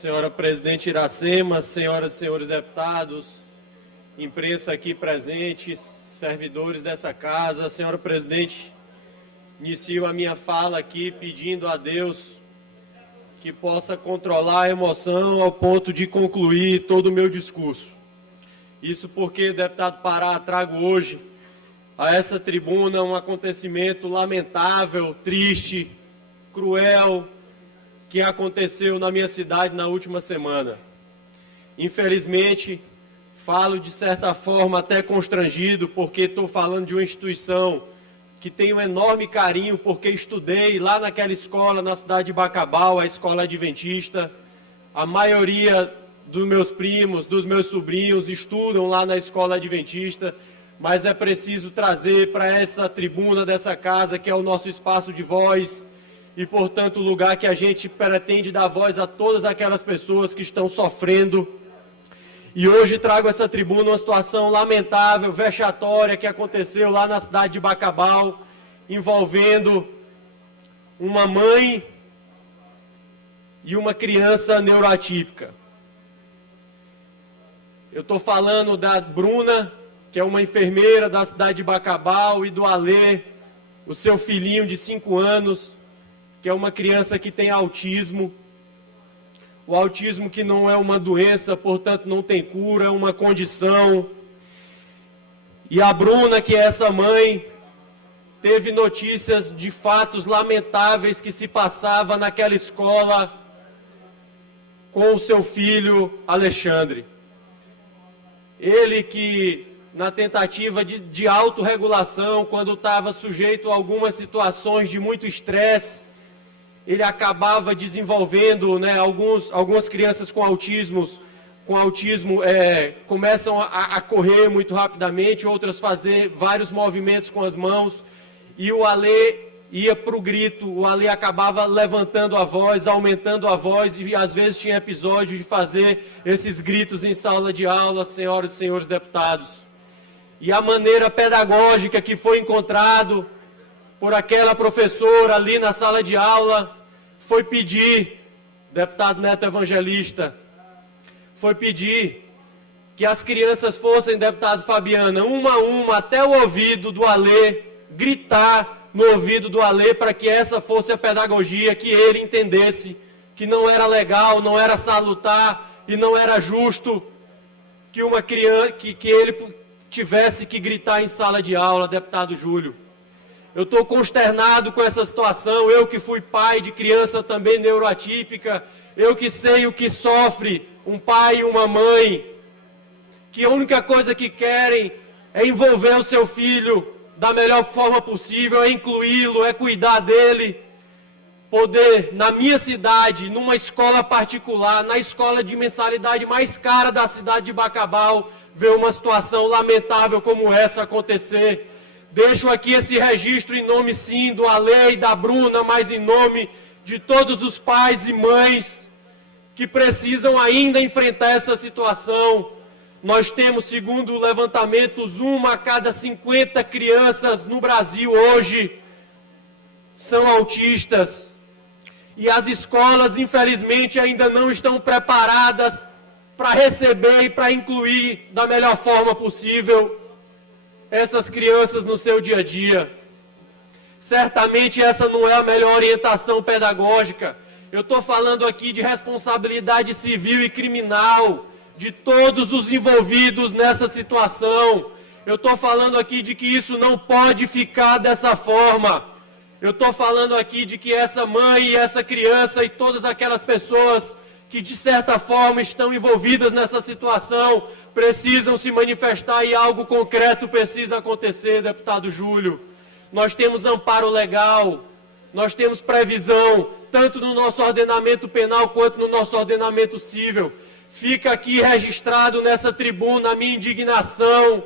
senhora presidente Iracema, senhoras e senhores deputados, imprensa aqui presente, servidores dessa casa. Senhora presidente, inicio a minha fala aqui pedindo a Deus que possa controlar a emoção ao ponto de concluir todo o meu discurso. Isso porque, deputado Pará, trago hoje a essa tribuna um acontecimento lamentável, triste, cruel, que aconteceu na minha cidade na última semana. Infelizmente, falo de certa forma até constrangido, porque estou falando de uma instituição que tenho um enorme carinho, porque estudei lá naquela escola, na cidade de Bacabal, a escola adventista. A maioria dos meus primos, dos meus sobrinhos, estudam lá na escola adventista, mas é preciso trazer para essa tribuna dessa casa, que é o nosso espaço de voz, e, portanto, o lugar que a gente pretende dar voz a todas aquelas pessoas que estão sofrendo. E hoje trago essa tribuna uma situação lamentável, vexatória, que aconteceu lá na cidade de Bacabal, envolvendo uma mãe e uma criança neuroatípica. Eu estou falando da Bruna, que é uma enfermeira da cidade de Bacabal, e do Alê, o seu filhinho de 5 anos, que é uma criança que tem autismo. O autismo que não é uma doença, portanto não tem cura, é uma condição. E a Bruna, que é essa mãe, teve notícias de fatos lamentáveis que se passava naquela escola com o seu filho Alexandre. Ele que, na tentativa de autorregulação, quando estava sujeito a algumas situações de muito estresse, ele acabava desenvolvendo, algumas crianças com autismo começam a correr muito rapidamente, outras fazer vários movimentos com as mãos, e o Alê ia para o grito, o Alê acabava levantando a voz, aumentando a voz, e às vezes tinha episódio de fazer esses gritos em sala de aula, senhoras e senhores deputados. E a maneira pedagógica que foi encontrado por aquela professora ali na sala de aula foi pedir, deputado Neto Evangelista, foi pedir que as crianças fossem, deputado Fabiana, uma a uma, até o ouvido do Alê, gritar no ouvido do Alê, para que essa fosse a pedagogia, que ele entendesse que não era legal, não era salutar e não era justo que uma criança, que ele tivesse que gritar em sala de aula, deputado Júlio. Eu estou consternado com essa situação, eu que fui pai de criança também neuroatípica, eu que sei o que sofre um pai e uma mãe, que a única coisa que querem é envolver o seu filho da melhor forma possível, é incluí-lo, é cuidar dele, poder, na minha cidade, numa escola particular, na escola de mensalidade mais cara da cidade de Bacabal, ver uma situação lamentável como essa acontecer. Deixo aqui esse registro em nome, sim, do Alê e da Bruna, mas em nome de todos os pais e mães que precisam ainda enfrentar essa situação. Nós temos, segundo levantamentos, 1 a cada 50 crianças no Brasil hoje são autistas. E as escolas, infelizmente, ainda não estão preparadas para receber e para incluir da melhor forma possível essas crianças no seu dia a dia. Certamente essa não é a melhor orientação pedagógica. Eu estou falando aqui de responsabilidade civil e criminal de todos os envolvidos nessa situação. Eu estou falando aqui de que isso não pode ficar dessa forma. Eu estou falando aqui de que essa mãe e essa criança e todas aquelas pessoas que de certa forma estão envolvidas nessa situação precisam se manifestar e algo concreto precisa acontecer, deputado Júlio. Nós temos amparo legal, nós temos previsão, tanto no nosso ordenamento penal quanto no nosso ordenamento civil. Fica aqui registrado nessa tribuna a minha indignação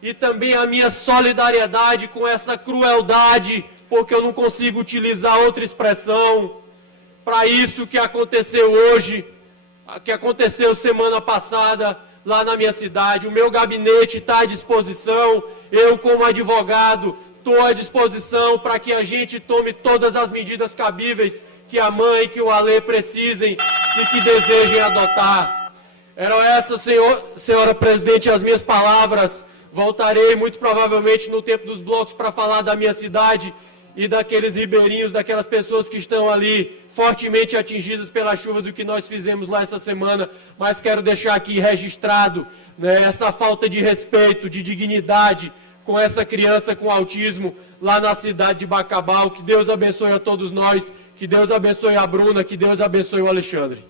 e também a minha solidariedade com essa crueldade, porque eu não consigo utilizar outra expressão para isso que aconteceu hoje, que aconteceu semana passada lá na minha cidade. O meu gabinete está à disposição, eu como advogado estou à disposição para que a gente tome todas as medidas cabíveis que a mãe e que o Alê precisem e que desejem adotar. Eram essas, senhora presidente, as minhas palavras. Voltarei muito provavelmente no tempo dos blocos para falar da minha cidade e daqueles ribeirinhos, daquelas pessoas que estão ali fortemente atingidas pelas chuvas e o que nós fizemos lá essa semana, mas quero deixar aqui registrado, né, essa falta de respeito, de dignidade com essa criança com autismo lá na cidade de Bacabal. Que Deus abençoe a todos nós, que Deus abençoe a Bruna, que Deus abençoe o Alexandre.